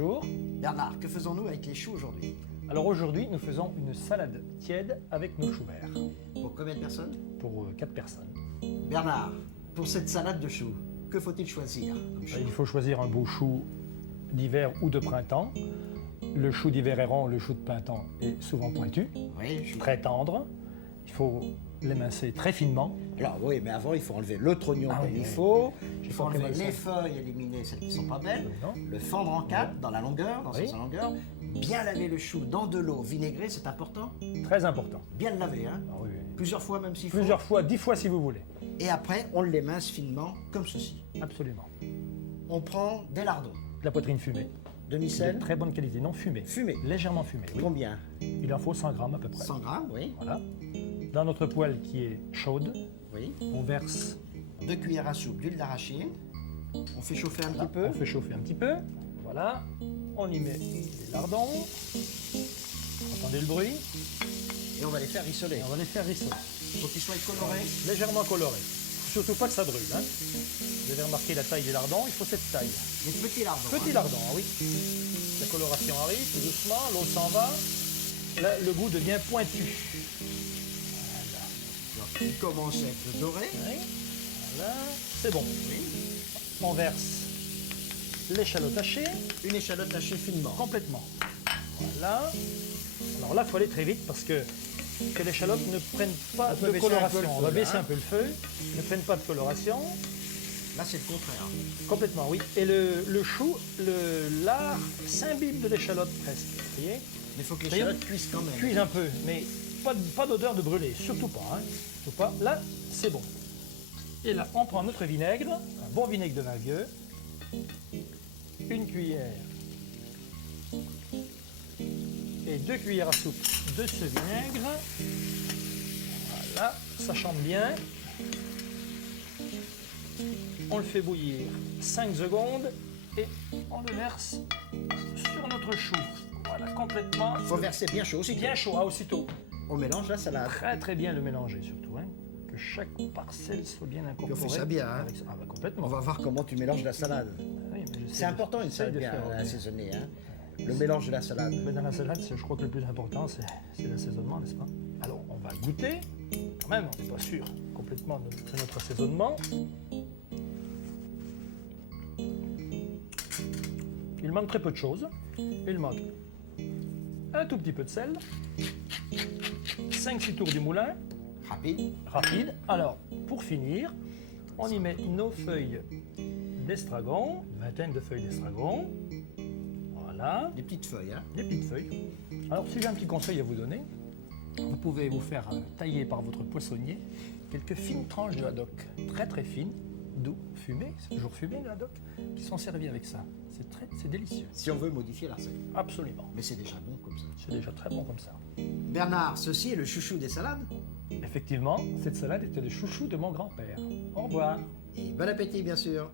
bonjour. Bernard, que faisons-nous avec les choux aujourd'hui? Alors aujourd'hui, nous faisons une salade tiède avec nos choux verts Pour combien de personnes? pour 4 personnes. Bernard, pour cette salade de choux, que faut-il choisir comme chou? Il faut choisir un beau chou d'hiver ou de printemps. Le chou d'hiver est rond, le chou de printemps est souvent pointu, Oui, chou. très tendre. Il faut l'émincer très finement. Alors oui, mais avant, il faut enlever le trognon Ah comme oui, il oui. faut. Il Il faut faut enlever enlever les ça. feuilles, éliminer celles qui ne sont pas belles, Absolument. le fendre en quatre dans la longueur, dans Oui. sa longueur. Bien laver le chou dans de l'eau vinaigrée, c'est important. Très important. Bien le laver, hein. Ah oui, oui. Plusieurs fois même s'il faut. Plusieurs fois, 10 fois si vous voulez. Et après, on l'émince finement comme ceci. Absolument. On prend des lardons, De la poitrine fumée. De demi-sel, très bonne qualité, non fumée. fumé. Légèrement fumée, oui. Combien? Il en faut 100 grammes à peu près. 100 grammes, oui. Voilà. Dans notre poêle qui est chaude, Oui. on verse, 2 cuillères à soupe d'huile d'arachide. On fait chauffer un petit peu. on fait chauffer un petit peu. Voilà. On y met des lardons. Vous entendez le bruit? Et on va les faire rissoler. Et on va les faire rissoler. Il faut qu'ils soient colorés. Légèrement colorés. Surtout pas que ça brûle. Hein. Vous avez remarqué la taille des lardons, il faut cette taille. Des petits lardons. Petit lardon, oui. La coloration arrive tout doucement, l'eau s'en va. Là, le goût devient pointu. Alors, il commence à être doré. Oui. Voilà. C'est bon. On verse l'échalote hachée Une échalote hachée finement. complètement. Voilà. Alors là, il faut aller très vite parce que l'échalote ne prenne pas On peut de baisser un peu coloration. le On feu, va là, baisser hein. un peu le feu. Ne prenne pas de coloration. Là, c'est le contraire. Complètement, oui. Et le chou, lard s'imbibe de l'échalote presque. Vous voyez? Mais il faut que l'échalote cuise quand même. Cuise un peu, mais pas d'odeur de brûlé. Surtout pas. Hein. Surtout pas. Là, c'est bon. Et là, on prend notre vinaigre, un bon vinaigre de vin vieux. Une cuillère et 2 cuillères à soupe de ce vinaigre. Voilà, ça chante bien. On le fait bouillir 5 secondes et on le verse sur notre chou. Voilà, complètement. Il faut verser bien chaud aussi. Bien chaud, aussitôt. On mélange la salade. Très très bien le mélanger surtout. Hein. Que chaque parcelle soit bien incorporée. Puis on fait ça bien, hein. avec ça. Ah bah complètement. On va voir comment tu mélanges la salade. Oui, mais C'est important une salade bien assaisonnée. Hein. Le mélange de la salade. Mais dans la salade, je crois que le plus important, c'est l'assaisonnement, n'est-ce pas? Alors, on va goûter. Quand même, on n'est pas sûr complètement de notre assaisonnement. Il manque très peu de choses. Il manque un tout petit peu de sel, 5-6 tours du moulin, Rapide. rapide. Alors, pour finir, on y met nos feuilles d'estragon, une vingtaine de feuilles d'estragon. Voilà. Des petites feuilles. Hein. Des petites feuilles. Alors, si j'ai un petit conseil à vous donner, vous pouvez vous faire tailler par votre poissonnier quelques fines tranches de haddock, très très fines, doux, fumées, c'est toujours fumé le haddock, qui sont servies avec ça. C'est délicieux. Si on veut modifier la recette. Absolument. Mais c'est déjà bon comme ça. C'est déjà très bon comme ça. Bernard, ceci est le chouchou des salades. Effectivement, cette salade était le chouchou de mon grand-père. Au revoir. Et bon appétit, bien sûr.